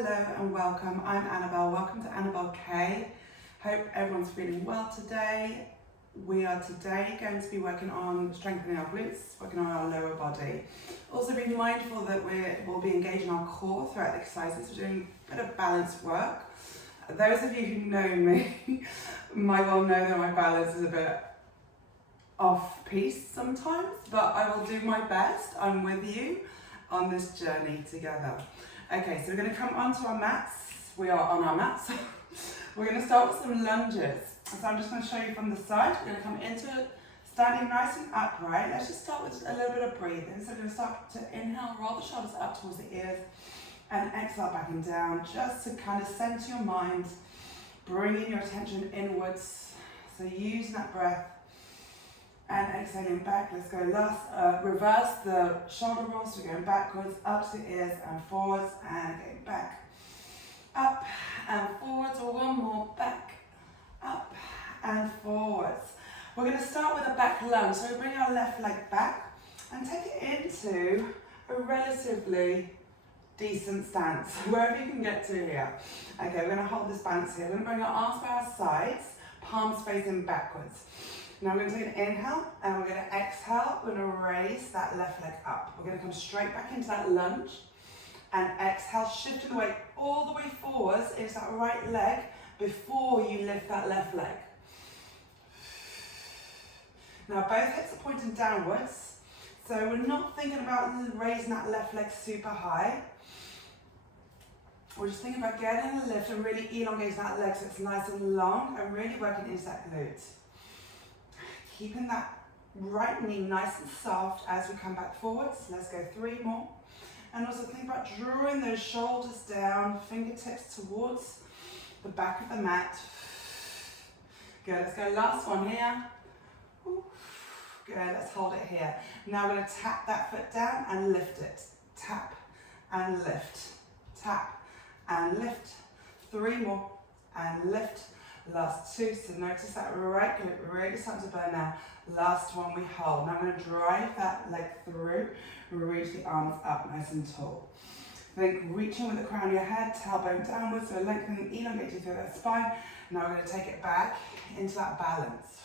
Hello and welcome. I'm Annabelle. Welcome to Annabelle K. Hope everyone's feeling well today. We are today going to be working on strengthening our glutes, working on our lower body. Also be mindful that we'll be engaging our core throughout the exercises. We're doing a bit of balance work. Those of you who know me might well know that my balance is a bit off-piste sometimes, but I will do my best. I'm with you on this journey together. Okay, so we're going to come onto our mats. We are on our mats. We're going to start with some lunges. So I'm just going to show you from the side. We're going to come into it, standing nice and upright. Let's just start with a little bit of breathing. So we're going to start to inhale, roll the shoulders up towards the ears, and exhale back and down, just to kind of center your mind, bringing your attention inwards. So use that breath. And exhaling back, let's go reverse the shoulder rolls, so we're going backwards, up to the ears and forwards, and going back, up and forwards, or one more, back, up and forwards. We're going to start with a back lunge, so we bring our left leg back and take it into a relatively decent stance, wherever you can get to here. Okay, we're going to hold this balance here. We're going to bring our arms by our sides, palms facing backwards. Now we're going to take an inhale and we're going to exhale. We're going to raise that left leg up. We're going to come straight back into that lunge and exhale, shifting the weight all the way forwards into that right leg before you lift that left leg. Now both hips are pointing downwards, so we're not thinking about raising that left leg super high. We're just thinking about getting a lift and really elongating that leg so it's nice and long and really working into that glute. Keeping that right knee nice and soft as we come back forwards. Let's go 3 more. And also think about drawing those shoulders down, fingertips towards the back of the mat. Good, let's go last one here. Good, let's hold it here. Now we're going to tap that foot down and lift it. Tap and lift. Tap and lift. 3 more and lift. Last 2, so notice that right glute really starting to burn now. Last one we hold. Now I'm going to drive that leg through, reach the arms up nice and tall. Think reaching with the crown of your head, tailbone downwards, so lengthening, elongating through that spine. Now we're going to take it back into that balance.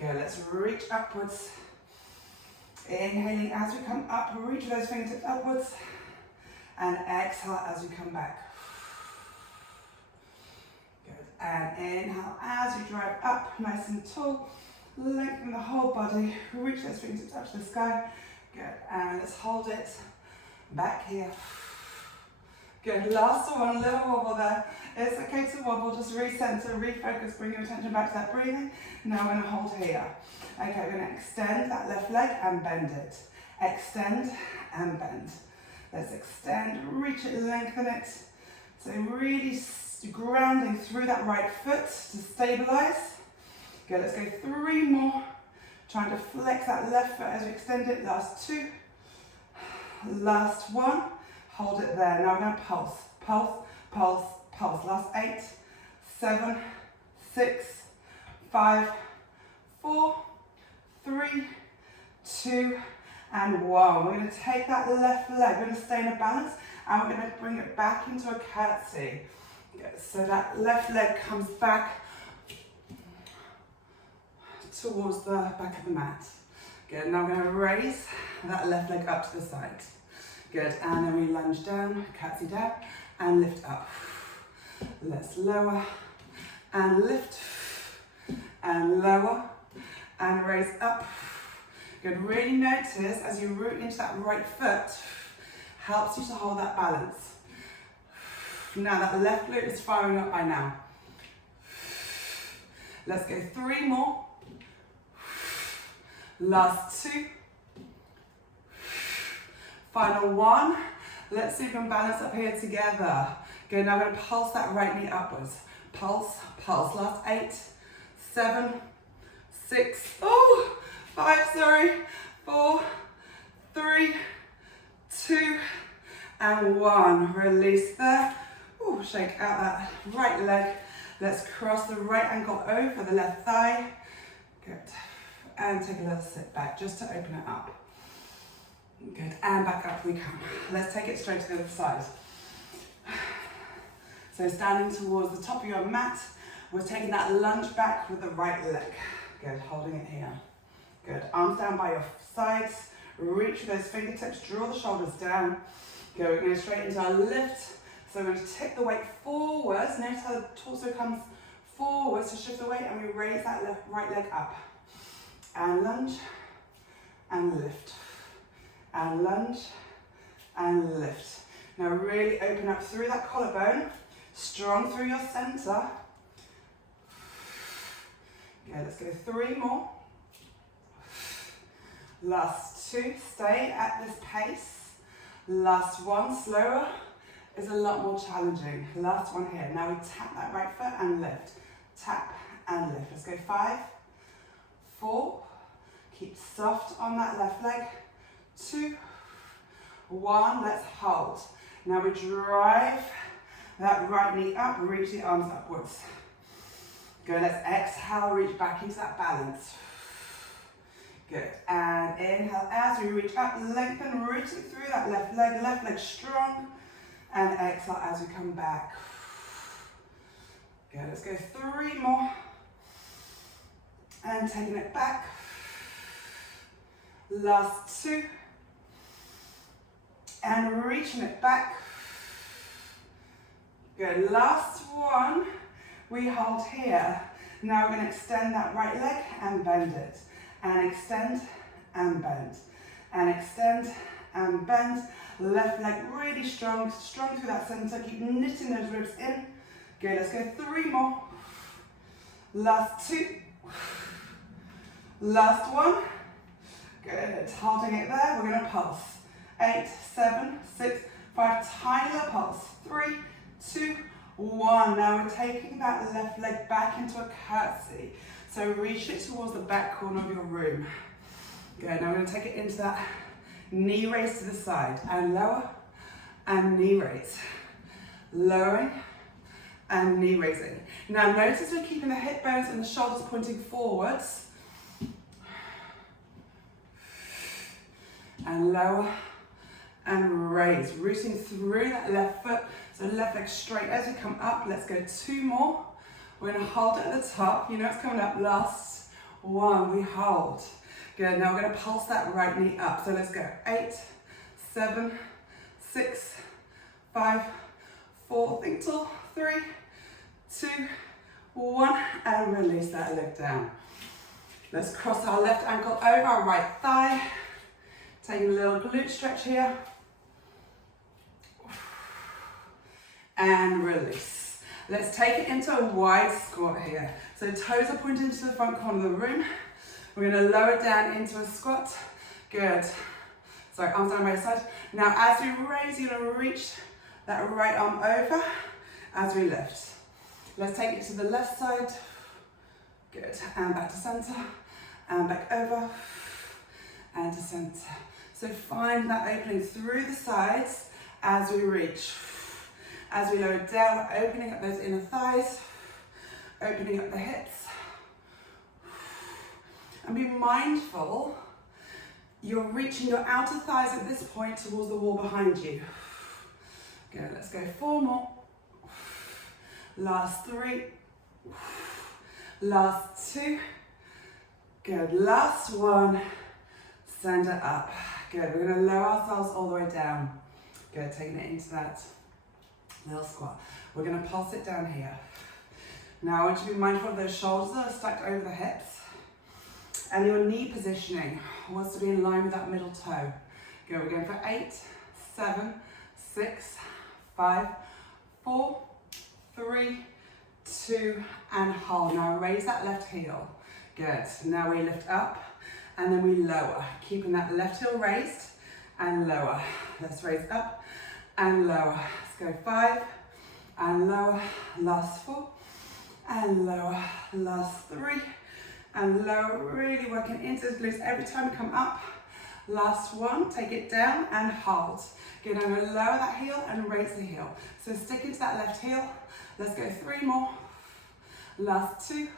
Good, let's reach upwards. Inhaling as we come up, reach those fingertips upwards. And exhale as we come back. And inhale as you drive up, nice and tall. Lengthen the whole body. Reach those fingertips up to the sky. Good. And let's hold it back here. Good. Last one, little wobble there. It's okay to wobble. Just recenter, refocus, bring your attention back to that breathing. Now we're going to hold here. Okay, we're going to extend that left leg and bend it. Extend and bend. Let's extend, reach it, lengthen it. So really grounding through that right foot to stabilize. Good, let's go 3 more. Trying to flex that left foot as we extend it. Last 2. Last 1. Hold it there. Now we're going to pulse, pulse, pulse, pulse. Last 8, 7, 6, 5, 4, 3, 2, and 1. We're going to take that left leg. We're going to stay in a balance and we're going to bring it back into a curtsy. So that left leg comes back towards the back of the mat. Good, now I'm going to raise that left leg up to the side. Good, and then we lunge down, curtsy down, and lift up. Let's lower, and lift, and lower, and raise up. Good, really notice as you root into that right foot, helps you to hold that balance. Now that left glute is firing up by now. Let's go 3 more. Last 2. Final 1. Let's see if we can balance up here together. Good, now we're going to pulse that right knee upwards. Pulse, pulse. Last 8, 7, 6, 5, sorry. 4, 3, 2, and 1. Release there. Shake out that right leg. Let's cross the right ankle over the left thigh. Good. And take a little sit back just to open it up. Good. And back up we come. Let's take it straight to the other side. So standing towards the top of your mat, we're taking that lunge back with the right leg. Good, holding it here. Good, arms down by your sides, reach with those fingertips, draw the shoulders down. Good, we're going straight into our lift. So we're going to tip the weight forwards. Notice how the torso comes forwards to shift the weight, and we raise that right leg up. And lunge, and lift. And lunge, and lift. Now really open up through that collarbone, strong through your center. Okay, let's go 3 more. Last 2, stay at this pace. Last 1, slower, is a lot more challenging. Last one here. Now we tap that right foot and lift. Tap and lift. Let's go 5, 4, keep soft on that left leg. 2, 1, let's hold. Now we drive that right knee up, reach the arms upwards. Good, let's exhale, reach back into that balance. Good, and inhale as we reach up, lengthen, rooting through that left leg strong. And exhale as we come back. Good, let's go 3 more. And taking it back. Last 2. And reaching it back. Good, last 1. We hold here. Now we're going to extend that right leg and bend it. And extend and bend. And extend and bend. Left leg really strong through that center. Keep knitting those ribs in. Good, let's go 3 more. Last 2. Last 1. Good, holding it there. We're going to pulse. 8, 7, 6, 5, tiny little pulse. 3, 2, 1. Now we're taking that left leg back into a curtsy. So reach it towards the back corner of your room. Good, now we're going to take it into that knee raise to the side and lower and knee raise. Lowering and knee raising. Now notice we're keeping the hip bones and the shoulders pointing forwards. And lower and raise, rooting through that left foot. So left leg straight as you come up. Let's go 2 more. We're going to hold it at the top. You know it's coming up. Last 1, we hold. Good, now we're going to pulse that right knee up. So let's go 8, 7, 6, 5, 4, think tall, 3, 2, 1, and release that leg down. Let's cross our left ankle over our right thigh. Taking a little glute stretch here. And release. Let's take it into a wide squat here. So toes are pointing to the front corner of the room. We're going to lower down into a squat. Good. Sorry, arms down by your side. Now as we raise, you're going to reach that right arm over as we lift. Let's take it to the left side. Good. And back to center. And back over. And to center. So find that opening through the sides as we reach. As we lower down, we're opening up those inner thighs. Opening up the hips. And be mindful, you're reaching your outer thighs at this point towards the wall behind you. Good, let's go 4 more. Last 3. Last 2. Good, last 1. Send it up. Good, we're going to lower ourselves all the way down. Good, taking it into that little squat. We're going to pulse it down here. Now I want you to be mindful of those shoulders that are stacked over the hips. And your knee positioning wants to be in line with that middle toe. Good, we're going for 8, 7, 6, 5, 4, 3, 2, and hold. Now raise that left heel. Good, now we lift up and then we lower, keeping that left heel raised and lower. Let's raise up and lower. Let's go 5 and lower, last 4 and lower, last 3 and lower, really working into the glutes every time we come up. Last 1, take it down and hold. Good, I'm going to lower that heel and raise the heel. So stick into that left heel. Let's go 3 more. Last 2,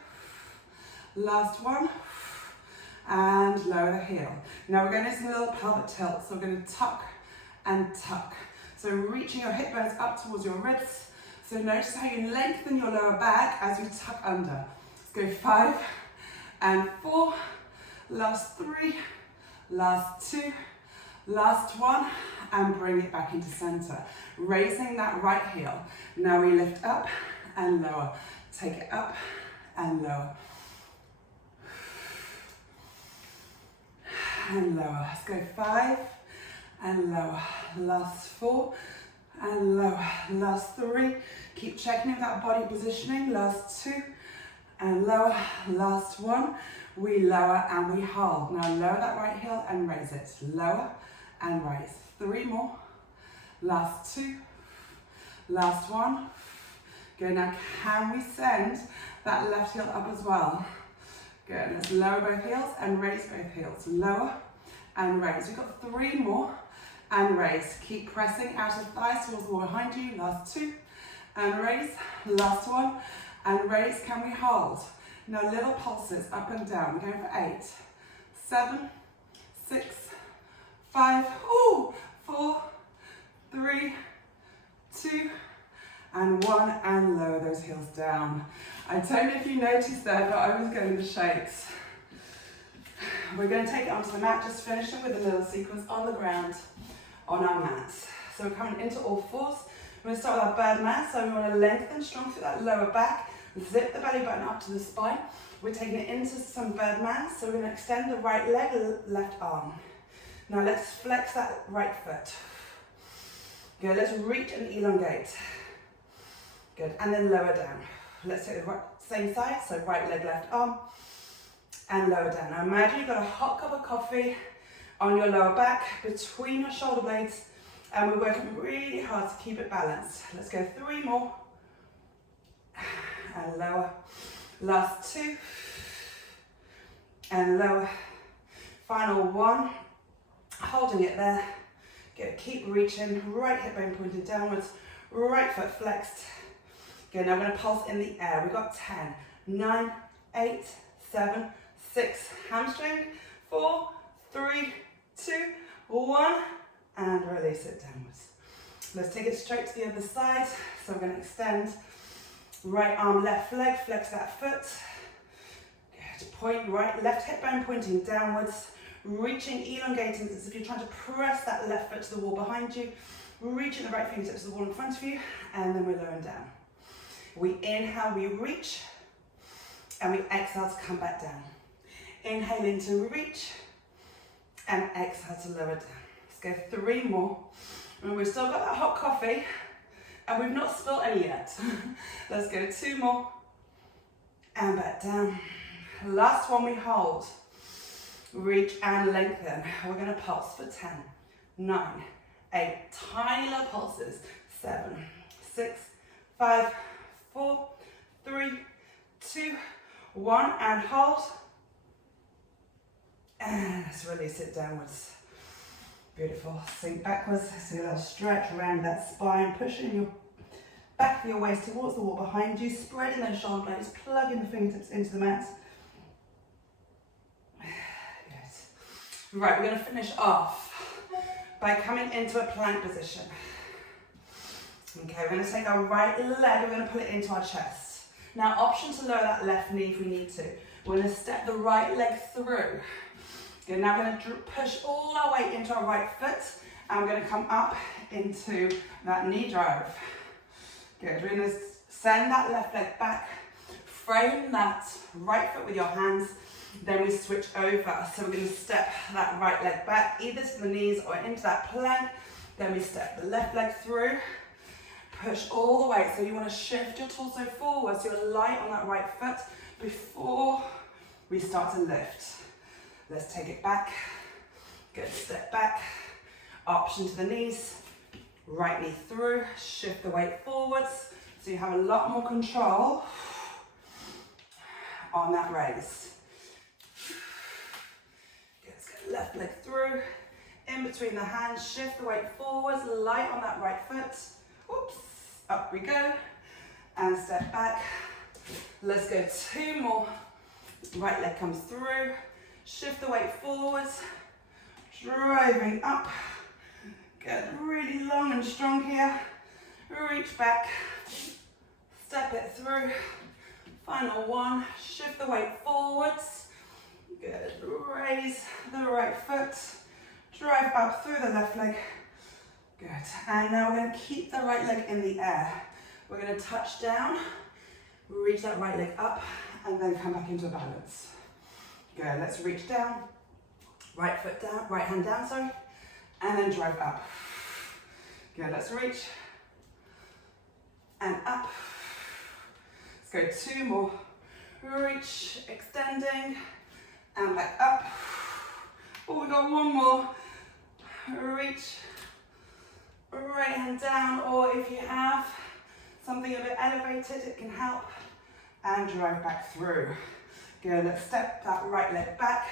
last 1, and lower the heel. Now we're going to do a little pelvic tilt. So we're going to tuck and tuck. So reaching your hip bones up towards your ribs. So notice how you lengthen your lower back as you tuck under. Let's go 5 and 4, last 3, last 2, last 1, and bring it back into center. Raising that right heel. Now we lift up and lower. Take it up and lower. And lower. Let's go 5 and lower. Last 4 and lower. Last 3. Keep checking with that body positioning. Last 2 and lower. Last 1. We lower and we hold. Now lower that right heel and raise it. Lower and raise. 3 more. Last 2. Last 1. Good. Now can we send that left heel up as well? Good. Let's lower both heels and raise both heels. Lower and raise. We've got 3 more and raise. Keep pressing out of thighs towards the wall behind you. Last 2 and raise. Last 1 and raise. Can we hold? Now little pulses up and down. We're going for 8, 7, 6, 5, 4, 3, 2, and 1, and lower those heels down. I don't know if you noticed there, but I was going the shakes. We're going to take it onto the mat, just finish it with a little sequence on the ground on our mats. So we're coming into all fours. We're going to start with our bird mat, so we want to lengthen strong through that lower back, zip the belly button up to the spine. We're taking it into some bird mats, so we're going to extend the right leg, left arm. Now let's flex that right foot. Good, let's reach and elongate. Good, and then lower down. Let's take the same side, so right leg, left arm, and lower down. Now imagine you've got a hot cup of coffee on your lower back, between your shoulder blades, and we're working really hard to keep it balanced. Let's go 3 more, and lower. Last 2, and lower. Final 1, holding it there. Good, keep reaching, right hip bone pointed downwards, right foot flexed. Good, now we're going to pulse in the air. We've got 10, 9, 8, 7, 6, hamstring, 4, 3, 2, 1, and release it downwards. Let's take it straight to the other side. So we're going to extend right arm, left leg, flex that foot. Good, point right, left hip bone pointing downwards, reaching, elongating as if you're trying to press that left foot to the wall behind you, reaching the right fingertips to the wall in front of you, and then we're lowering down. We inhale, we reach, and we exhale to come back down. Inhaling to reach, and exhale to lower down. Let's go 3 more. And we've still got that hot coffee, and we've not spilled any yet. Let's go 2 more, and back down. Last one we hold. Reach and lengthen. We're going to pulse for 10, 9, 8, tiny little pulses. 7, 6, 5, 4, 3, 2, 1, and hold. And let's release it downwards. Beautiful. Sink backwards. So a little stretch around that spine, pushing your back of your waist towards the wall behind you, spreading those shoulder blades, plugging the fingertips into the mat. Good. Right, we're going to finish off by coming into a plank position. Okay, we're going to take our right leg, we're going to pull it into our chest. Now, option to lower that left knee if we need to. We're going to step the right leg through. Good, now we're going to push all our weight into our right foot, and we're going to come up into that knee drive. Good, we're going to send that left leg back, frame that right foot with your hands, then we switch over. So we're going to step that right leg back, either to the knees or into that plank, then we step the left leg through, push all the way. So you want to shift your torso forward so you're light on that right foot before we start to lift. Let's take it back. Good, step back, option to the knees, right knee through, shift the weight forwards so you have a lot more control on that raise. Good, let's get left leg through, in between the hands, shift the weight forwards, light on that right foot. Whoops, up we go, and step back. Let's go 2 more. Right leg comes through, shift the weight forwards, driving up. Get really long and strong here. Reach back Step it through. Final one. Shift the weight forwards. Good. Raise the right foot. Drive up through the left leg. Good. And now we're going to keep the right leg in the air. We're going to touch down, reach that right leg up, and then come back into balance. Good. Let's reach down. Right foot down, right hand down, sorry. And then drive up. Good. Let's reach. And up. Let's go 2 more. Reach, extending, and back up. Oh, we got 1 more. Reach, right hand down, or if you have something a bit elevated, it can help. And drive back through. Good, let's step that right leg back.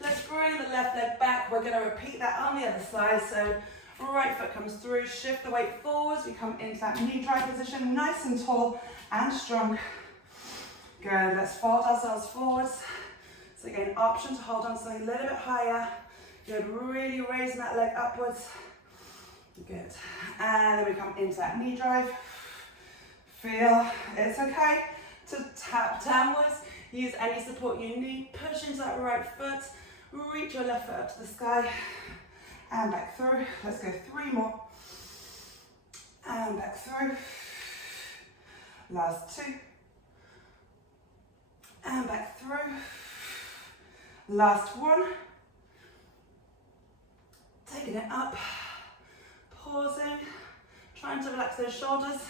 Let's bring the left leg back. We're gonna repeat that on the other side. So right foot comes through, shift the weight forwards. We come into that knee dry position, nice and tall and strong. Good, let's fold ourselves forwards. So again, option to hold on to something a little bit higher. Good, really raising that leg upwards. Good, and then we come into that knee drive. Feel, it's okay to tap downwards. Use any support you need. Push into that right foot. Reach your left foot up to the sky. And back through. Let's go 3 more. And back through. Last 2. And back through. Last 1. Taking it up. Pausing. Trying to relax those shoulders.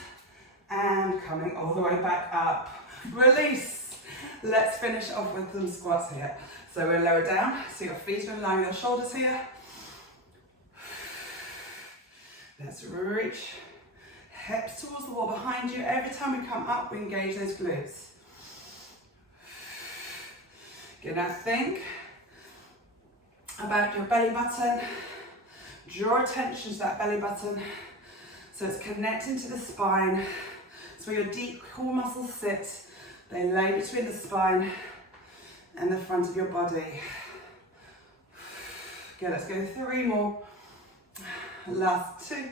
And coming all the way back up. Release. Let's finish off with some squats here. So we're lower down, so your feet are in line with your shoulders here. Let's reach hips towards the wall behind you. Every time we come up, we engage those glutes. Good, now think about your belly button. Draw attention to that belly button. So it's connecting to the spine. So your deep core muscles sit. They lay between the spine and the front of your body. Good, let's go 3 more. Last 2.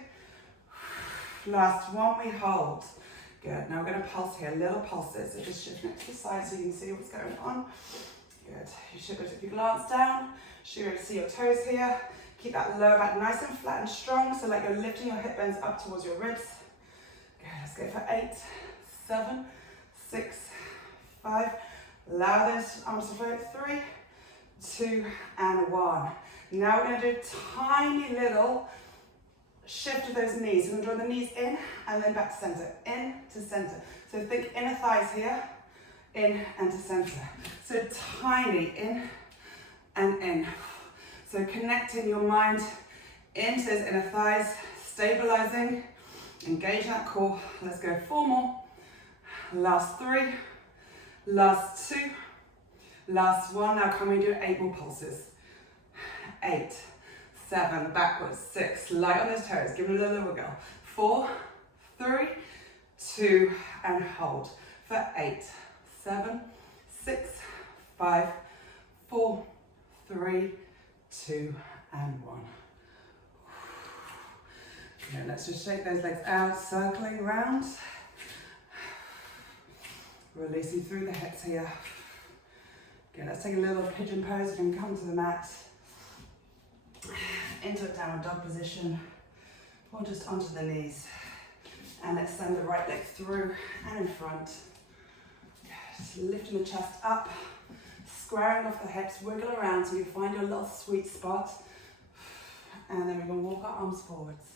Last 1, we hold. Good, now we're going to pulse here, little pulses. So just shift next to the side so you can see what's going on. Good, you should be able to, if you glance down, should be able to see your toes here. Keep that lower back nice and flat and strong, so like you're lifting your hip bones up towards your ribs. Good, let's go for 8, 7, 6, 5. Allow those arms to float. 3, 2, and 1. Now we're going to do a tiny little shift of those knees. We're going to draw the knees in and then back to center. In to center. So think inner thighs here. In and to center. So tiny in and in. So connecting your mind into those inner thighs. Stabilizing. Engage that core. Let's go 4 more. Last 3. Last 2, last 1. Now can we do 8 more pulses? 8, 7, backwards, 6, light on those toes, give it a little wiggle. 4, 3, 2, and hold for 8, 7, 6, 5, 4, 3, 2, and 1. Okay, let's just shake those legs out, circling round. Releasing through the hips here. Okay, let's take a little pigeon pose. We can come to the mat. Into a downward dog position. Or just onto the knees. And let's send the right leg through and in front. Just lifting the chest up. Squaring off the hips. Wiggle around so you find your little sweet spot. And then we're going to walk our arms forwards.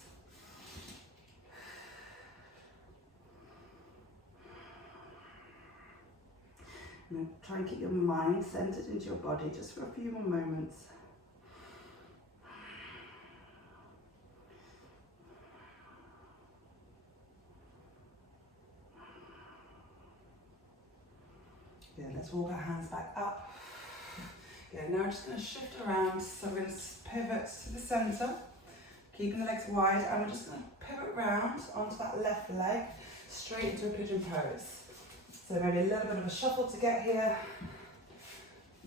Now try and keep your mind centered into your body just for a few more moments. Yeah, let's walk our hands back up. Yeah, now I'm just going to shift around. So we're going to pivot to the center, keeping the legs wide, and we're just going to pivot round onto that left leg, straight into a pigeon pose. So maybe a little bit of a shuffle to get here.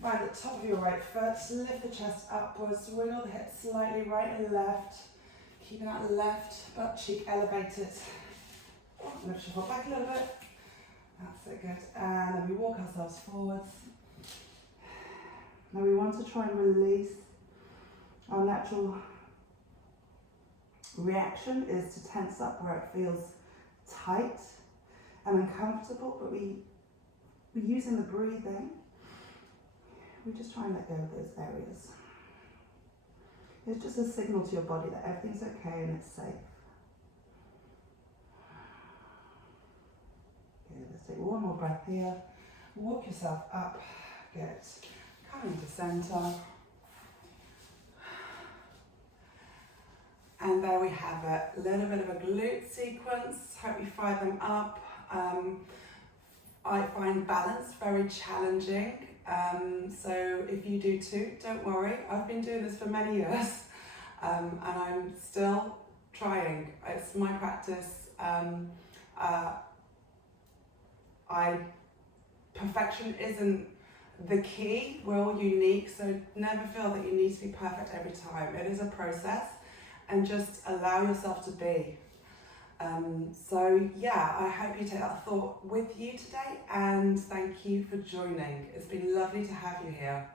Find the top of your right foot, lift the chest upwards, wiggle the hips slightly right and left. Keeping that left butt cheek elevated. Lift your foot back a little bit. That's it, good. And then we walk ourselves forwards. Now we want to try and release. Our natural reaction is to tense up where it feels tight and uncomfortable, but we're using the breathing. We just try and let go of those areas. It's just a signal to your body that everything's okay and it's safe. Good, let's take one more breath here. Walk yourself up. Good. Come into center. And there we have it, a little bit of a glute sequence. Hope you fire them up. I find balance very challenging. So if you do too, don't worry. I've been doing this for many years and I'm still trying. It's my practice. Perfection isn't the key. We're all unique, so never feel that you need to be perfect every time. It is a process. And just allow yourself to be. So yeah, I hope you take that thought with you today, and thank you for joining. It's been lovely to have you here.